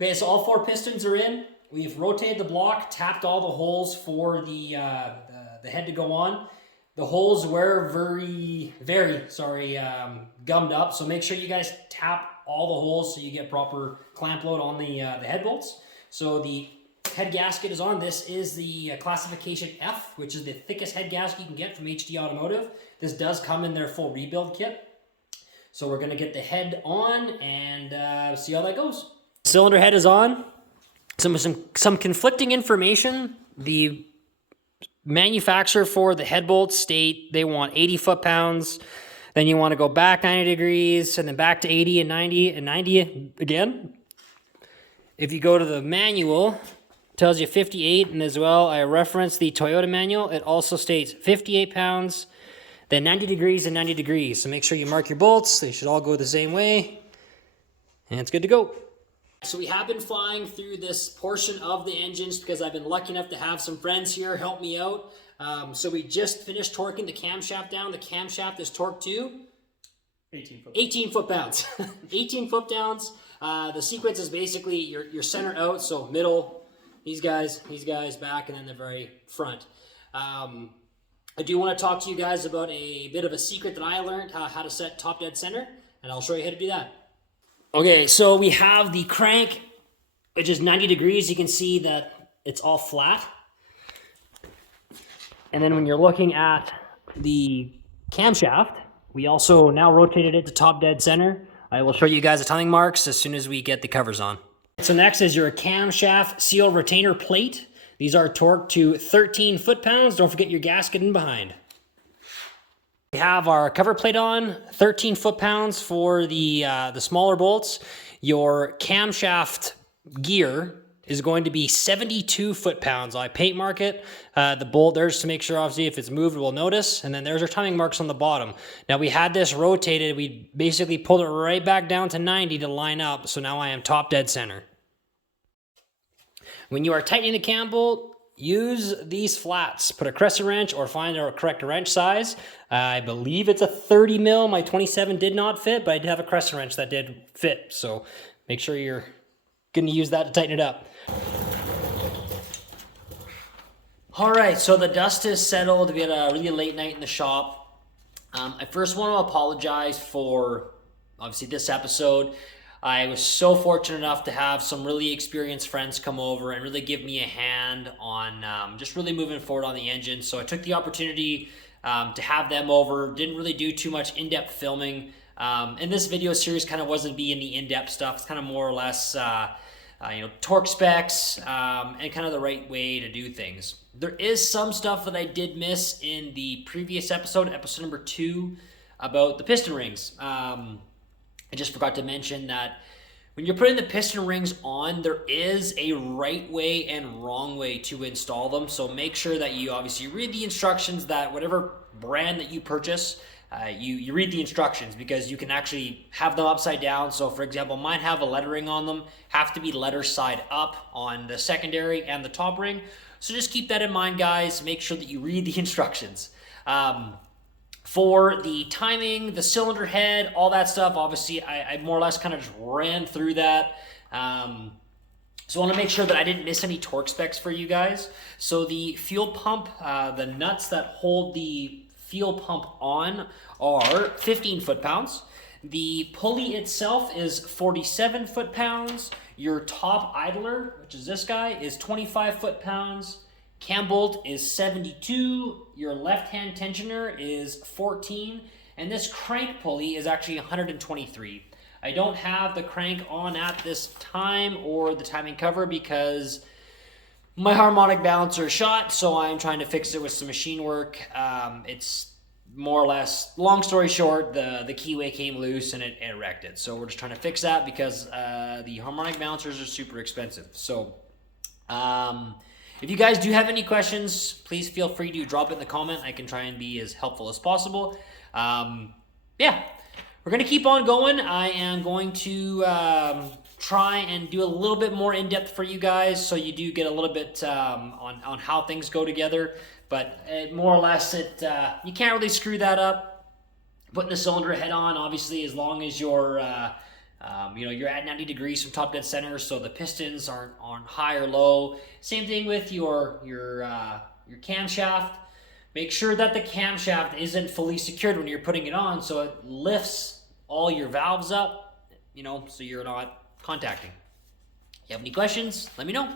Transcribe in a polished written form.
Okay, so all 4 pistons are in. We've rotated the block, tapped all the holes for the head to go on. The holes were very gummed up, so make sure you guys tap all the holes so you get proper clamp load on the head bolts. So the head gasket is on. This is the classification F, which is the thickest head gasket you can get from HD Automotive. This does come in their full rebuild kit. So we're gonna get the head on and see how that goes. Cylinder head is on. Some conflicting information. The manufacturer for the head bolts state they want 80 foot-pounds. Then you want to go back 90 degrees and then back to 80 and 90 and 90 again. If you go to the manual, it tells you 58, and as well, I referenced the Toyota manual. It also states 58 pounds, then 90 degrees and 90 degrees. So make sure you mark your bolts. They should all go the same way, and it's good to go. So we have been flying through this portion of the engines because I've been lucky enough to have some friends here help me out. So we just finished torquing the camshaft down. The camshaft is torqued to 18 foot-pounds. 18 foot-pounds. The sequence is basically your center out, so middle, these guys, back, and then the very front. I do want to talk to you guys about a bit of a secret that I learned, how to set top dead center, and I'll show you how to do that. Okay, so we have the crank, which is 90 degrees. You can see that it's all flat. And then when you're looking at the camshaft, we also now rotated it to top dead center. I will show you guys the timing marks as soon as we get the covers on. So next is your camshaft seal retainer plate. These are torqued to 13 foot-pounds. Don't forget your gasket in behind. We have our cover plate on, 13 foot-pounds for the smaller bolts. Your camshaft gear is going to be 72 foot-pounds. I paint mark it. The bolt there's to make sure, obviously, if it's moved, we'll notice. And then there's our timing marks on the bottom. Now, we had this rotated. We basically pulled it right back down to 90 to line up. So now I am top dead center. When you are tightening the cam bolt, use these flats. Put a crescent wrench or find a correct wrench size. I believe it's a 30 mil. My 27 did not fit, but I did have a crescent wrench that did fit. So make sure you're going to use that to tighten it up. All right, so the dust is settled. We had a really late night in the shop. I first want to apologize for, obviously, this episode. I was so fortunate enough to have some really experienced friends come over and really give me a hand on just really moving forward on the engine. So I took the opportunity to have them over. Didn't really do too much in-depth filming. And this video series kind of wasn't being the in-depth stuff. It's kind of more or less, torque specs and kind of the right way to do things. There is some stuff that I did miss in the previous episode number 2, about the piston rings. I just forgot to mention that when you're putting the piston rings on, there is a right way and wrong way to install them. So make sure that you obviously read the instructions, that whatever brand that you purchase, you read the instructions, because you can actually have them upside down. So for example, mine have a lettering on them, have to be letter side up on the secondary and the top ring. So just keep that in mind, guys. Make sure that you read the instructions. For the timing, the cylinder head, all that stuff, obviously, I more or less kind of just ran through that. So I want to make sure that I didn't miss any torque specs for you guys. So the fuel pump, the nuts that hold the fuel pump on are 15 foot-pounds. The pulley itself is 47 foot-pounds. Your top idler, which is this guy, is 25 foot-pounds. Cam bolt is 72, your left-hand tensioner is 14, and this crank pulley is actually 123. I don't have the crank on at this time or the timing cover because my harmonic balancer is shot, so I'm trying to fix it with some machine work. It's more or less, long story short, the keyway came loose and it wrecked it. So we're just trying to fix that because the harmonic balancers are super expensive. So, if you guys do have any questions, please feel free to drop it in the comment. I can try and be as helpful as possible. Yeah, we're going to keep on going. I am going to try and do a little bit more in-depth for you guys, so you do get a little bit on how things go together. But more or less, you can't really screw that up. Putting the cylinder head on, obviously, as long as your You know, you're at 90 degrees from top dead center, so the pistons aren't on high or low. Same thing with your camshaft. Make sure that the camshaft isn't fully secured when you're putting it on, so it lifts all your valves up, you know, so you're not contacting. If you have any questions, let me know.